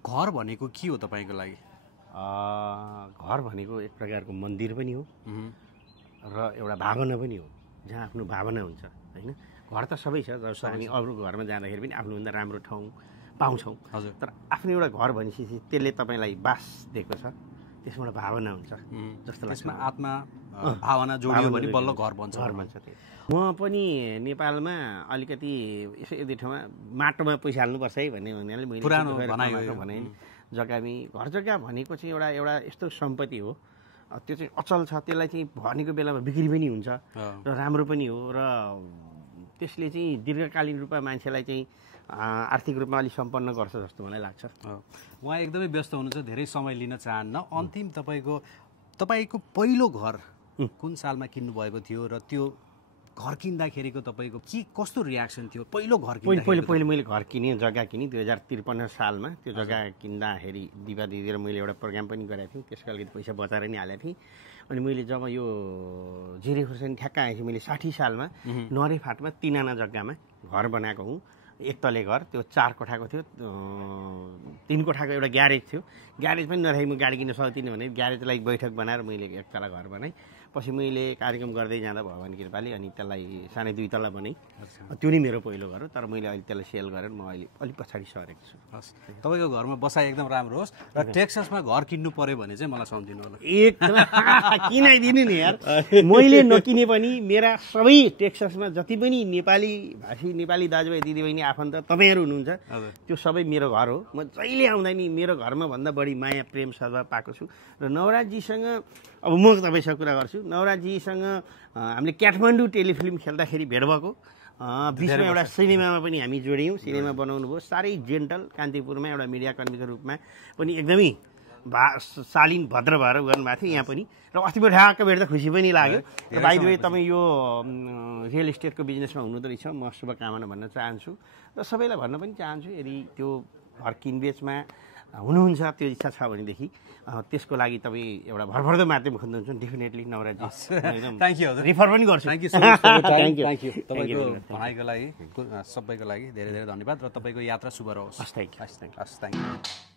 घर भनेको के हो तपाईँको लागि? घर भनेको एक प्रकारको मन्दिर पनि हो र एउटा भावना पनि हो, जहाँ आफ्नो भावना हुन्छ होइन। घर त सबै छ, जस्तो हामी अरूको घरमा जाँदाखेरि पनि आफ्नोभन्दा राम्रो ठाउँ पाउँछौँ। हजुर। तर आफ्नो एउटा घर भनेपछि त्यसले तपाईँलाई बास दिएको छ, त्यसमा एउटा भावना हुन्छ जस्तो लाग्छ। त्यसमा आत्मा भावना जोडियो भने बल्ल घर बन्छ। म पनि नेपालमा अलिकति यसो एक दुई ठाउँमा माटोमा पैसा हाल्नुपर्छ है भन्ने हुनाले मैले पुरानो भने जग्गामी घर जग्गा भनेको चाहिँ एउटा यस्तो सम्पत्ति हो, त्यो चाहिँ अचल छ, त्यसलाई चाहिँ भनेको बेलामा बिक्री पनि हुन्छ र राम्रो पनि हो र त्यसले चाहिँ दीर्घकालीन रूपमा मान्छेलाई चाहिँ आर्थिक रूपमा अलिक सम्पन्न गर्छ जस्तो मलाई लाग्छ। उहाँ एकदमै व्यस्त हुनुहुन्छ, धेरै समय लिन चाहन्न। अन्तिम तपाईँको पहिलो घर कुन सालमा किन्नुभएको थियो र त्यो घर किन्दाखेरिको तपाईँको के कस्तो रियाक्सन थियो? पहिलो घर पहिले मैले घर किनेँ, जग्गा किनेँ 2053 सालमा। त्यो जग्गा किन्दाखेरि दिवा दिदी र मैले एउटा प्रोग्राम पनि गरेको थिएँ, त्यसको अलिकति पैसा बचाएर नि हालेको थिएँ। अनि मैले जब यो जिरे खुर्सानी ठ्याक्क आएपछि मैले 60 सालमा नरेफाटमा 3 आना जग्गामा घर बनाएको हुँ। एक तले घर, त्यो 4 कोठाको थियो, 3 कोठाको एउटा ग्यारेज थियो। ग्यारेज पनि नराखेँ, म गाडी किन्न सक्दिनँ भने ग्यारेजलाई बैठक बनाएर मैले एक तला घर बनाएँ। पछि मैले कार्यक्रम गर्दै जाँदा भगवान् कृपाले अनि त्यसलाई सानै 2 तला बनाएँ। त्यो नै मेरो पहिलो घर हो, तर मैले अहिले त्यसलाई सेल गरेर म अहिले अलिक पछाडि सरेको छु। हस्, तपाईँको घरमा बसाइ एकदम राम्रो होस् र टेक्सासमा घर किन्नु पर्यो भने चाहिँ मलाई सम्झिनु होला। एकदम किनाइदिनु नि यार, मैले नकिने पनि मेरा सबै टेक्सासमा जति पनि नेपाली भाषी नेपाली दाजुभाइ दिदीबहिनी आफन्त तपाईँहरू हुनुहुन्छ, त्यो सबै मेरो घर हो। म जहिले आउँदा नि मेरो घरमा भन्दा बढी माया प्रेम सद्भाव पाएको छु। र नवराजजीसँग अब म तपाईँसँग कुरा गर्छु, नवराजजीसँग हामीले काठमाडौँ टेलिफिल्म खेल्दाखेरि भेट भएको, बिचमा एउटा सिनेमामा पनि हामी जोड्यौँ, सिनेमा बनाउनु भयो। साह्रै जेन्टल, कान्तिपुरमा एउटा मिडिया कर्मीको रूपमा पनि एकदमै शालीन भद्र भएर गर्नुभएको थियो यहाँ पनि। र अस्ति ठ्याक्क भेट्दा खुसी पनि लाग्यो। र बाइ द वे तपाईँ यो रियल इस्टेटको बिजनेसमा हुनुहुँदो रहेछ, म शुभकामना भन्न चाहन्छु र सबैलाई भन्न पनि चाहन्छु, यदि त्यो घर किनबेचमा हुनुहुन्छ, त्यो इच्छा छ भनेदेखि त्यसको लागि तपाईँ एउटा भरपर्दो माध्यम खोज्नुहुन्छ, डेफिनेटली नवराजी थ्याङ्क यू हजुर, रिफर पनि गर्छु। Thank you so much thank you तपाईँको भनाइको लागि सबैको लागि धेरै धेरै धन्यवाद र तपाईँको यात्रा शुभ रहोस्। हस्, थ्याङ्क यू। हस्, थ्याङ्क यू।